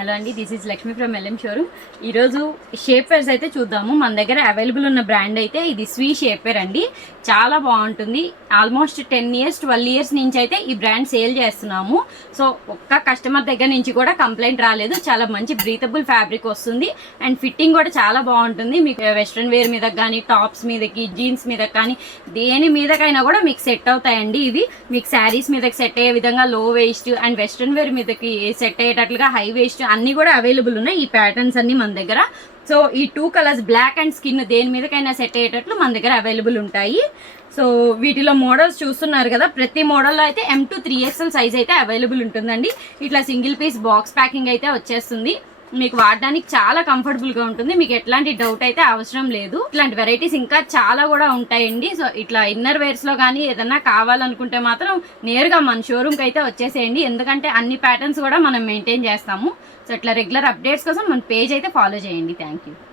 Hello అండి, this is Lakshmi from LM showroom. ఈరోజు shapers అయితే చూద్దాము. మన దగ్గర అవైలబుల్ ఉన్న బ్రాండ్ అయితే ఇది స్వీ షేపర్ అండి. చాలా బాగుంటుంది. ఆల్మోస్ట్ 10 years 12 years నుంచి అయితే ఈ బ్రాండ్ సేల్ చేస్తున్నాము. సో ఒక్క కస్టమర్ దగ్గర నుంచి కూడా కంప్లైంట్ రాలేదు. చాలా మంచి బ్రీతబుల్ ఫ్యాబ్రిక్ వస్తుంది అండ్ ఫిట్టింగ్ కూడా చాలా బాగుంటుంది. మీకు వెస్ట్రన్ వేర్ మీద కానీ, టాప్స్ మీదకి, జీన్స్ మీద కానీ, దేని మీదకైనా కూడా మీకు సెట్ అవుతాయండి. ఇవి మీకు శారీస్ మీదకి సెట్ అయ్యే విధంగా లో వేస్ట్ అండ్ వెస్ట్రన్ వేర్ మీదకి సెట్ అయ్యేటట్లుగా హై వేస్ట్ అన్ని కూడా అవైలబుల్ ఉన్నాయి. ఈ ప్యాటర్న్స్ అన్ని మన దగ్గర. సో ఈ 2 కలర్స్ బ్లాక్ అండ్ స్కిన్ దేని మీదకైనా సెట్ అయ్యేటట్లు మన దగ్గర అవైలబుల్ ఉంటాయి. సో వీటిలో మోడల్స్ చూస్తున్నారు కదా, ప్రతి మోడల్లో అయితే M to 3XL సైజ్ అయితే అవైలబుల్ ఉంటుందండి. ఇట్లా సింగిల్ పీస్ బాక్స్ ప్యాకింగ్ అయితే వచ్చేస్తుంది. మీకు వాడడానికి చాలా కంఫర్టబుల్గా ఉంటుంది. మీకు ఎట్లాంటి డౌట్ అయితే అవసరం లేదు. ఇట్లాంటి వెరైటీస్ ఇంకా చాలా కూడా ఉంటాయండి. సో ఇట్లా ఇన్నర్ వేర్స్లో కానీ ఏదన్నా కావాలనుకుంటే మాత్రం నేరుగా మన షోరూమ్కి అయితే వచ్చేసేయండి. ఎందుకంటే అన్ని ప్యాటర్న్స్ కూడా మనం మెయింటైన్ చేస్తాము. సో ఇట్లా రెగ్యులర్ అప్డేట్స్ కోసం మన పేజ్ అయితే ఫాలో చేయండి. Thank you.